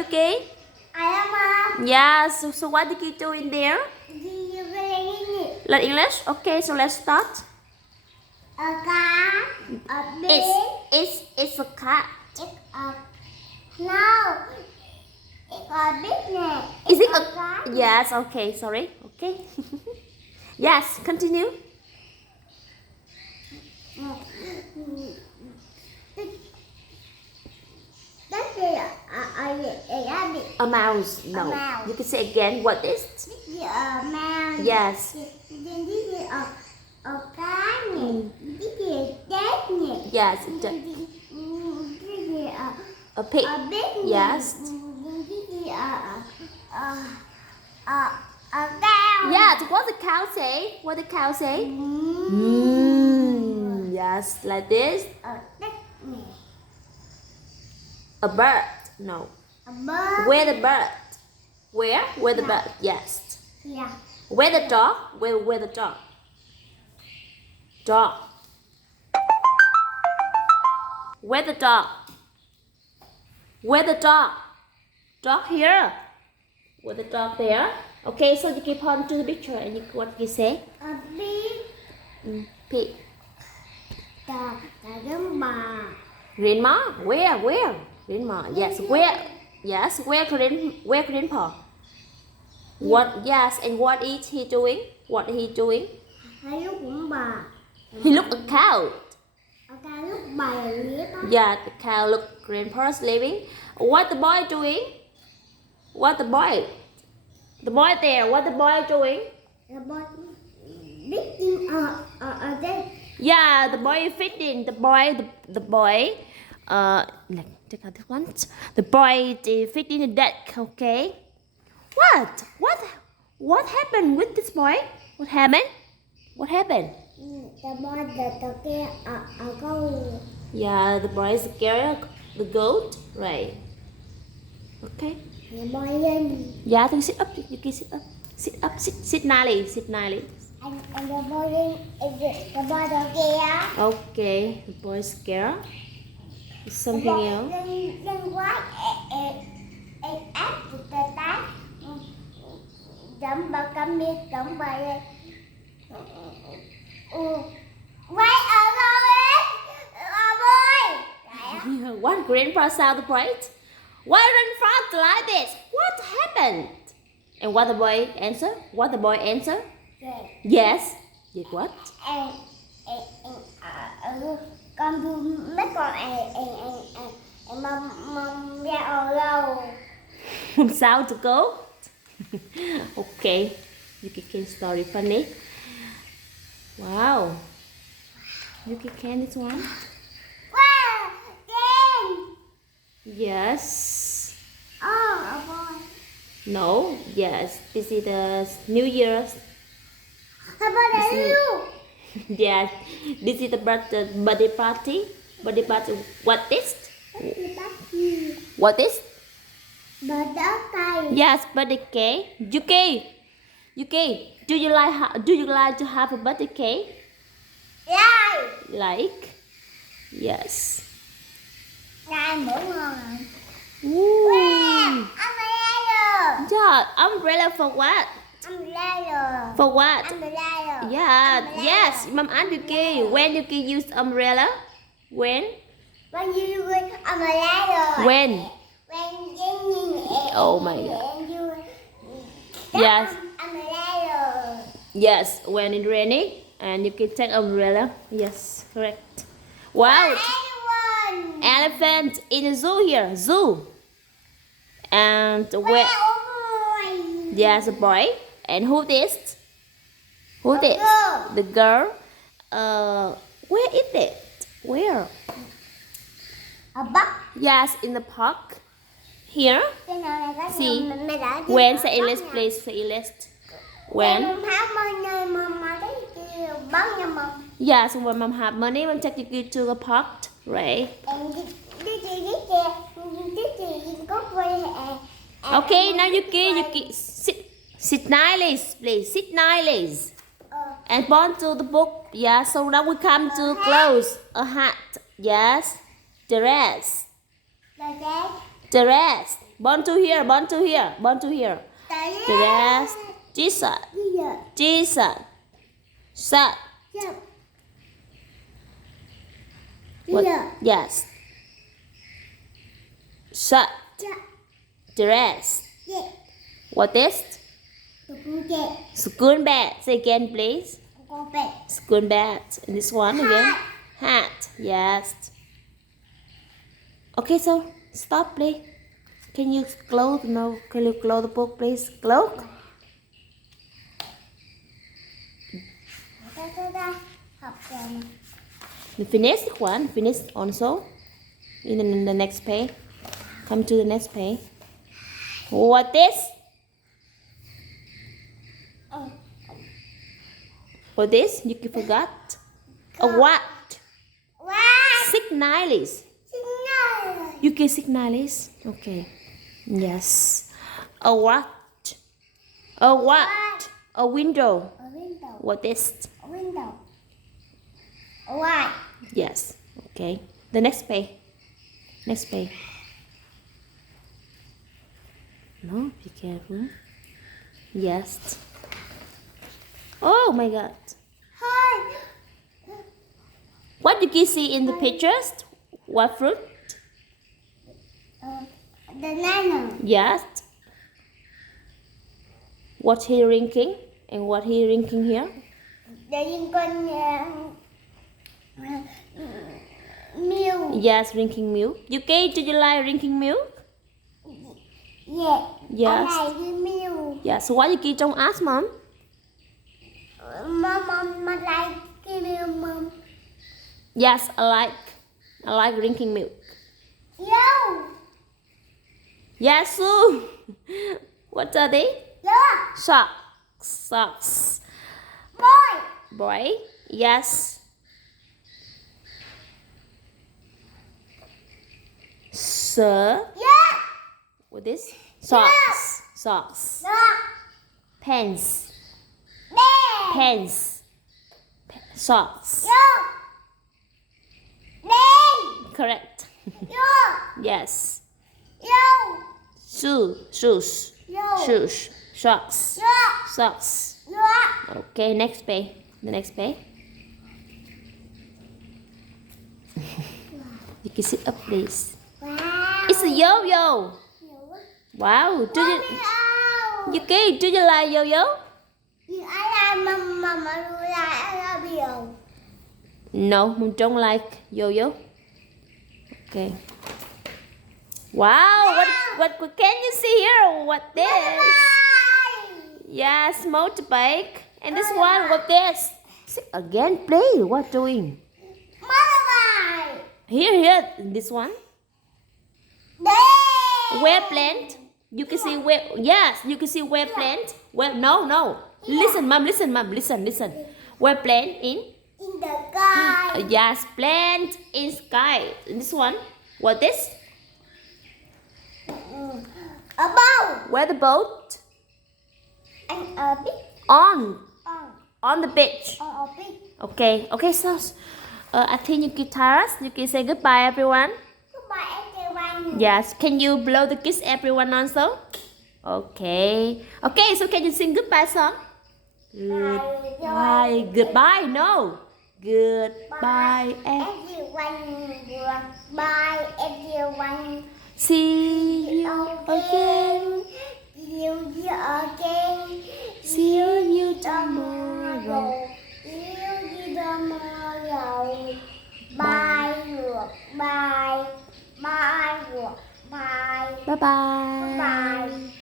Yuki? Yeah, so what did you do in there? Learn English? Okay, so let's start. A cat, a bee. It's a cat. No, it's a business. Is it a cat? Yes, okay, sorry. Okay. Yes, continue. That's a rabbit. A mouse. No. A mouse. You can say again. What is? This is a mouse. Yes. Then this is a cat. This is a dog. Yes. This is A pig. a business. Yes. This is a cow. Yeah. What the cow say? What the cow say? Yes, like this. A duck. A bird. No. A bird. Where the bird? Where? Where the bird? Yes. Yeah. Where the dog? Where the dog? Dog. Where the dog? Where the dog? Dog here. Where the dog there? Okay, so you keep on to the picture and what you say? A pig. Pig. The grandma. Grandma? Where? Grandma. Yes. Where? Yes. Where grandpa? What? Yes. And what is he doing? What he doing? Hai lúc cũng bà. He look a cow. Ở ca lúc bà liếc. Yeah, the cow look grandpa's living. What the boy doing? What the boy? The boy there. What the boy doing? The boy biết ở đây. Yeah, the boy feeding. The boy. Like check out this one. The boy feeding the duck. Okay. What happened with this boy? What happened? The boy the kia ở câu. Yeah, the boy is scared the goat. Right. Okay. The boy lên. Yeah, then sit up. You can sit up. Sit nicely. And the boy lên. The boy the kia. Okay. The boy is scared. Something else. Lên quá. Áp the tát. Chấm bà cắm miết chấm bà lên. Quay ở đâu ấy? Ở bơi. What grandpa sound bright? Why grandpa like this? What happened? And what the boy answer? Yes. Did what? Con đưa mấy con mầm ra ở đâu? Sao to go? Okay. Yuki can story funny. Wow. Yuki can this one? Wow! Game! Yes. Oh, a boy. No. Yes. This is the New Year's. How about you? Yes. This is the birthday party. Birthday party. What is? What is? Birthday. Yes, birthday cake. Yuki, do you like to have a birthday cake? Yeah. Like? Yes. Này mỗi ngon à? Ooh. Umbrella. Yeah, umbrella for what? Umbrella. For what? Umbrella. Yeah, Umbrella. yes. Mom asked Yuki, when Yuki used umbrella? When? When you use umbrella. When? Oh my God. Yes. Umbrella. Yes, when it's raining and you can take umbrella. Yes, correct. Wow. Anyone. Elephant in the zoo here. Zoo. And where? Boy. Yes, a boy. And who this? Who A this? girl. The girl. Where is it? Where? A buck. Yes, in the park. Here. Cái nào này có See. nhiều mẹ đã đi When ở say buck list, nha. please say list. When? Em không bao nhiêu mà cái kia bắt nha mà. Yes, when mom have money, mom take you to the park, right? Em đi có quay Okay, now Yuki, sit nicely, please. Sit nicely. And point to the book. Yeah, so now we come to clothes. A hat. Yes. Dress. Là cái Dress. Born to here, born to here, born to here. Yes. Jesus. Jesus. Son. What? Yes. Shut. Dress. What is? School bag. Say again, please. School bag. And this one again. Hat. Yes. Okay, so stop, please. Can you close? No. Can you close the book, please? Close. You finish one. Finish also. In the next page. Come to the next page. What is? What is? You forgot. A what? Signalis. Yuki signalis. Okay. Yes. A what? A what? A window. What is? Why? Yes. Okay. The next page. Next page. No, be careful. Yes. Oh my God. Hi. What you can see in the pictures? What fruit? Banana. Yes. What he drinking? And what he drinking here? Drinking milk. Yes, drinking milk. Yuki, do you like drinking milk? Yeah. Yes. I like milk. Yeah, so what Yuki don't ask mom? Mom like milk, Mom. Yes, I like drinking milk. Yo. Yes, so what are they? Look. Socks. Socks. Boy. Boy. Yes. Sir. Yeah. What is? Socks. Socks. Look. Pants. Bear. Pants. Socks. Yo. Ben. Correct. Yo. Yes. Yo. Shoes. Yo. Shoes. Socks. Look. Socks. Look. Okay, next page. The next page. You can sit up, please. Wow. It's a yo-yo. Wow. Do you, Yuki, do you like yo-yo? I like Mama I love you. No, Mom don't like yo-yo. Okay. Wow. What can you see here? What this? Yes, motorbike. And this one, what this? Sit again, play. What doing? Motorbike. Here, this one. There. Where plant? You can see where. Yes, you can see where plant. Where? No. Listen, mom. Listen. Where plant in? In the sky. Yes, plant in sky. This one. What this? A boat. Where the boat? And a big On the beach. a big. Okay. So, I think you can tell us. You can say goodbye, everyone. Goodbye everyone. Yes. Can you blow the kiss, everyone, also? Okay. So can you sing goodbye song? Goodbye. Goodbye. No. Goodbye. Everyone. Goodbye everyone. See you again. See you again. See you tomorrow. See you tomorrow. Bye. Bye. Bye. Bye. Bye bye.